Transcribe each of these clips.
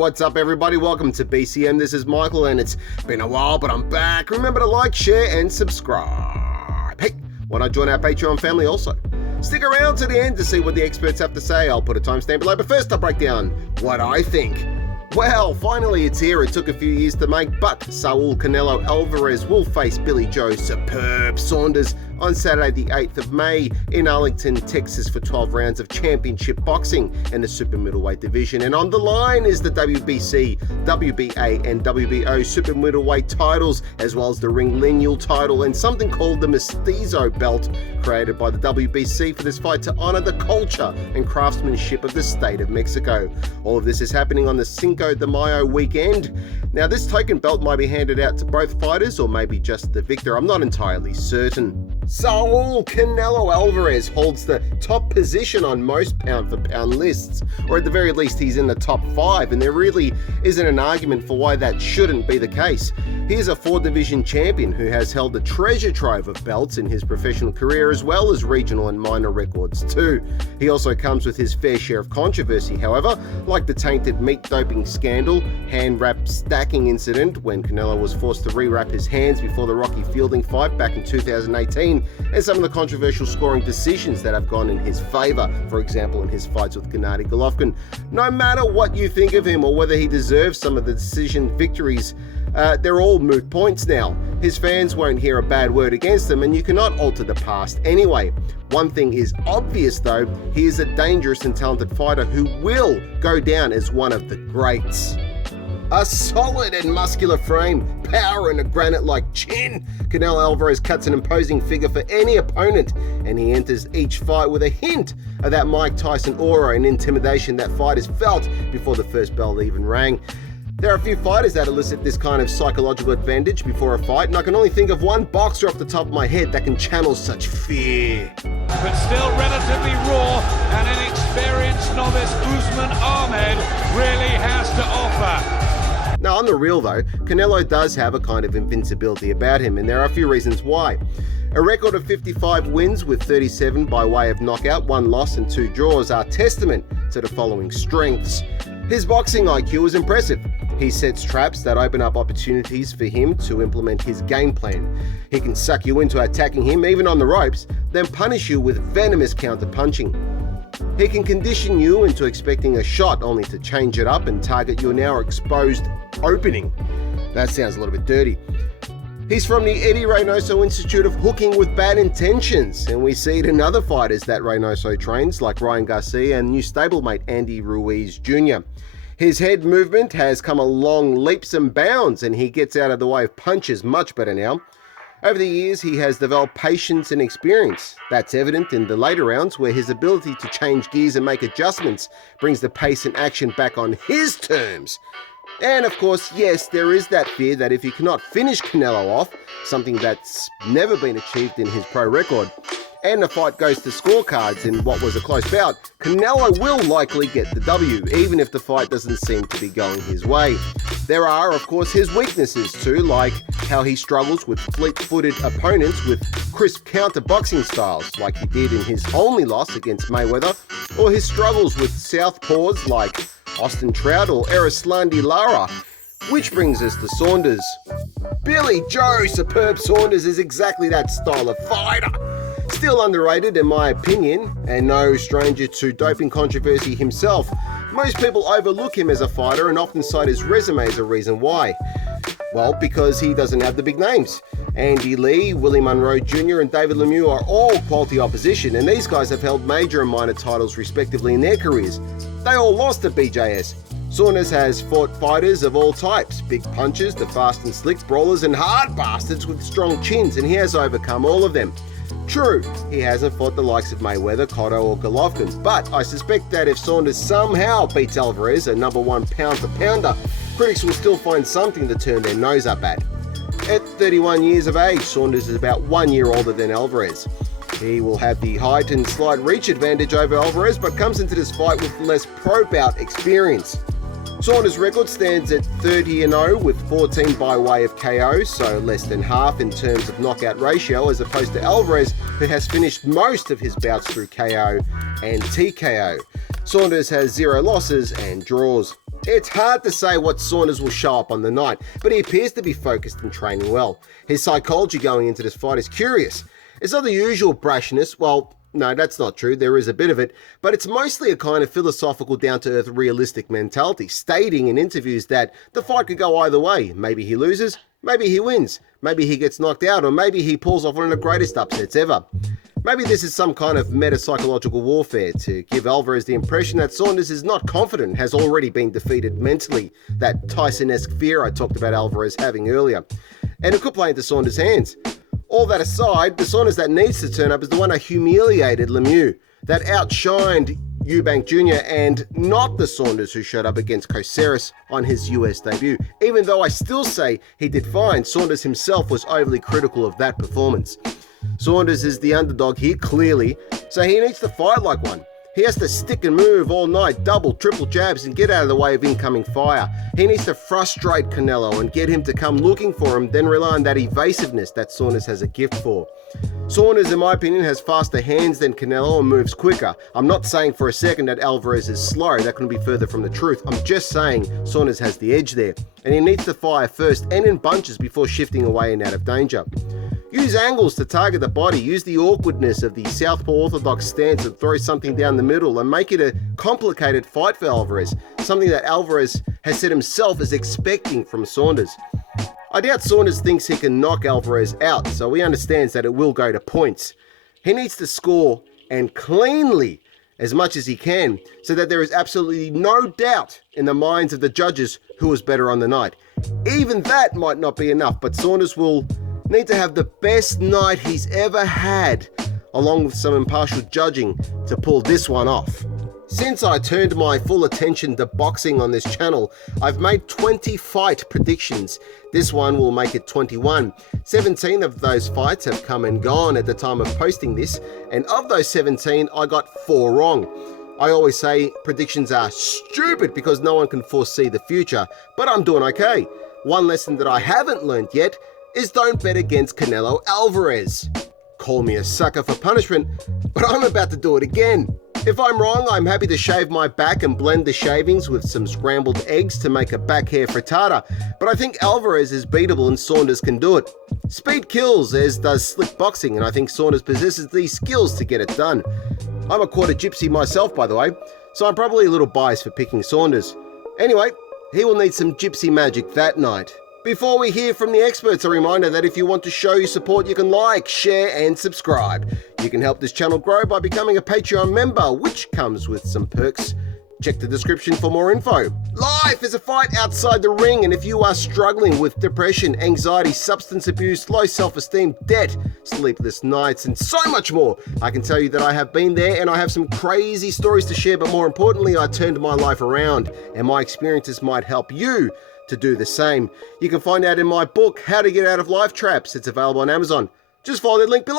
what's up everybody? Welcome to BCM. This is Michael and it's been a while, but I'm back. Remember to like, share and subscribe. Hey, why not join our Patreon family also? Stick around to the end to see what the experts have to say. I'll put a timestamp below, but first I'll break down what I think. Well, finally it's here. It took a few years to make, but Saul Canelo Alvarez will face Billy Joe Superb Saunders on Saturday the 8th of May in Arlington, Texas for 12 rounds of championship boxing in the super middleweight division. And on the line is the WBC, WBA and WBO super middleweight titles, as well as the Ring Lineal title and something called the Mestizo belt, created by the WBC for this fight to honor the culture and craftsmanship of the state of Mexico. All of this is happening on the Cinco de Mayo weekend. Now this token belt might be handed out to both fighters or maybe just the victor. I'm not entirely certain. Saul Canelo Alvarez holds the top position on most pound-for-pound lists, or at the very least he's in the top 5, and there really isn't an argument for why that shouldn't be the case. He is a 4-division champion who has held a treasure trove of belts in his professional career, as well as regional and minor records too. He also comes with his fair share of controversy, however, like the tainted meat doping scandal, hand wrap stacking incident when Canelo was forced to rewrap his hands before the Rocky Fielding fight back in 2018, and some of the controversial scoring decisions that have gone in his favour, for example in his fights with Gennady Golovkin. No matter what you think of him or whether he deserves some of the decision victories, they're all moot points now. His fans won't hear a bad word against him, and you cannot alter the past anyway. One thing is obvious though, he is a dangerous and talented fighter who will go down as one of the greats. A solid and muscular frame, power and a granite-like chin, Canelo Alvarez cuts an imposing figure for any opponent, and he enters each fight with a hint of that Mike Tyson aura and intimidation that fighters felt before the first bell even rang. There are a few fighters that elicit this kind of psychological advantage before a fight, and I can only think of one boxer off the top of my head that can channel such fear. But still relatively raw, and inexperienced novice Usman Ahmed really has to offer. Now, on the real though, Canelo does have a kind of invincibility about him, and there are a few reasons why. A record of 55 wins with 37 by way of knockout, 1 loss and 2 draws are testament to the following strengths. His boxing IQ is impressive. He sets traps that open up opportunities for him to implement his game plan. He can suck you into attacking him even on the ropes, then punish you with venomous counter-punching. He can condition you into expecting a shot only to change it up and target your now exposed opening. That sounds a little bit dirty. He's from the Eddie Reynoso Institute of Hooking with Bad Intentions, and we see it in other fighters that Reynoso trains, like Ryan Garcia and new stablemate Andy Ruiz Jr. His head movement has come along leaps and bounds, and he gets out of the way of punches much better now. Over the years, he has developed patience and experience. That's evident in the later rounds, where his ability to change gears and make adjustments brings the pace and action back on his terms. And of course, yes, there is that fear that if you cannot finish Canelo off, something that's never been achieved in his pro record, and the fight goes to scorecards in what was a close bout, Canelo will likely get the W, even if the fight doesn't seem to be going his way. There are, of course, his weaknesses too, like how he struggles with fleet-footed opponents with crisp counter-boxing styles, like he did in his only loss against Mayweather, or his struggles with southpaws like Austin Trout or Erislandy Lara. Which brings us to Saunders. Billy Joe Superb Saunders is exactly that style of fighter. Still underrated in my opinion, and no stranger to doping controversy himself. Most people overlook him as a fighter and often cite his resume as a reason why. Well, because he doesn't have the big names. Andy Lee, Willie Monroe Jr. and David Lemieux are all quality opposition, and these guys have held major and minor titles respectively in their careers. They all lost to BJS. Saunders has fought fighters of all types, big punchers, the fast and slick brawlers, and hard bastards with strong chins, and he has overcome all of them. True, he hasn't fought the likes of Mayweather, Cotto or Golovkin, but I suspect that if Saunders somehow beats Alvarez, a number 1 pound-for-pounder, critics will still find something to turn their nose up at. At 31 years of age, Saunders is about 1 year older than Alvarez. He will have the height and slight reach advantage over Alvarez, but comes into this fight with less pro-bout experience. Saunders' record stands at 30-0 with 14 by way of KO, so less than half in terms of knockout ratio, as opposed to Alvarez, who has finished most of his bouts through KO and TKO. Saunders has 0 losses and draws. It's hard to say what Saunders will show up on the night, but he appears to be focused and training well. His psychology going into this fight is curious. It's not the usual brashness, well, no, that's not true, there is a bit of it, but it's mostly a kind of philosophical, down-to-earth, realistic mentality, stating in interviews that the fight could go either way. Maybe he loses, maybe he wins, maybe he gets knocked out, or maybe he pulls off one of the greatest upsets ever. Maybe this is some kind of meta-psychological warfare to give Alvarez the impression that Saunders is not confident, has already been defeated mentally, that Tyson-esque fear I talked about Alvarez having earlier. And it could play into Saunders' hands. All that aside, the Saunders that needs to turn up is the one that humiliated Lemieux, that outshined Eubank Jr. and not the Saunders who showed up against Caceres on his US debut. Even though I still say he did fine, Saunders himself was overly critical of that performance. Saunders is the underdog here, clearly, so he needs to fight like one. He has to stick and move all night, double, triple jabs, and get out of the way of incoming fire. He needs to frustrate Canelo and get him to come looking for him, then rely on that evasiveness that Saunders has a gift for. Saunders, in my opinion, has faster hands than Canelo and moves quicker. I'm not saying for a second that Alvarez is slow, that couldn't be further from the truth. I'm just saying Saunders has the edge there, and he needs to fire first and in bunches before shifting away and out of danger. Use angles to target the body, use the awkwardness of the southpaw orthodox stance and throw something down the middle and make it a complicated fight for Alvarez, something that Alvarez has said himself is expecting from Saunders. I doubt Saunders thinks he can knock Alvarez out, so he understands that it will go to points. He needs to score, and cleanly, as much as he can, so that there is absolutely no doubt in the minds of the judges who was better on the night. Even that might not be enough, but Saunders will need to have the best night he's ever had, along with some impartial judging, to pull this one off. Since I turned my full attention to boxing on this channel, I've made 20 fight predictions. This one will make it 21. 17 of those fights have come and gone at the time of posting this, and of those 17, I got 4 wrong. I always say predictions are stupid because no one can foresee the future, but I'm doing okay. One lesson that I haven't learned yet is don't bet against Canelo Alvarez. Call me a sucker for punishment, but I'm about to do it again. If I'm wrong, I'm happy to shave my back and blend the shavings with some scrambled eggs to make a back hair frittata, but I think Alvarez is beatable and Saunders can do it. Speed kills, as does slick boxing, and I think Saunders possesses these skills to get it done. I'm a quarter gypsy myself, by the way, so I'm probably a little biased for picking Saunders. Anyway, he will need some gypsy magic that night. Before we hear from the experts, a reminder that if you want to show your support, you can like, share and subscribe. You can help this channel grow by becoming a Patreon member, which comes with some perks. Check the description for more info. Life is a fight outside the ring, and if you are struggling with depression, anxiety, substance abuse, low self-esteem, debt, sleepless nights, and so much more, I can tell you that I have been there and I have some crazy stories to share, but more importantly, I turned my life around, and my experiences might help you to do the same. You can find out in my book, How to Get Out of Life Traps. It's available on Amazon. Just follow the link below.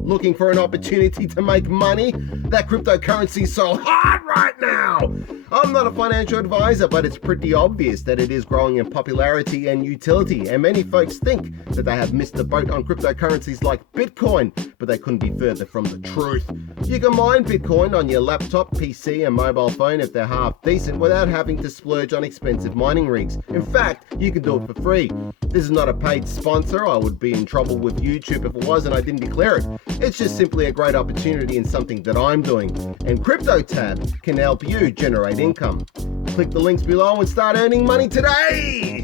Looking for an opportunity to make money? That cryptocurrency is so hot right now! I'm not a financial advisor, but it's pretty obvious that it is growing in popularity and utility, and many folks think that they have missed the boat on cryptocurrencies like Bitcoin, but they couldn't be further from the truth. You can mine Bitcoin on your laptop, PC and mobile phone if they're half decent without having to splurge on expensive mining rigs. In fact, you can do it for free. This is not a paid sponsor. I would be in trouble with YouTube if it was and I didn't declare it. It's just simply a great opportunity and something that I'm doing. And CryptoTab can help you generate income. Click the links below and start earning money today!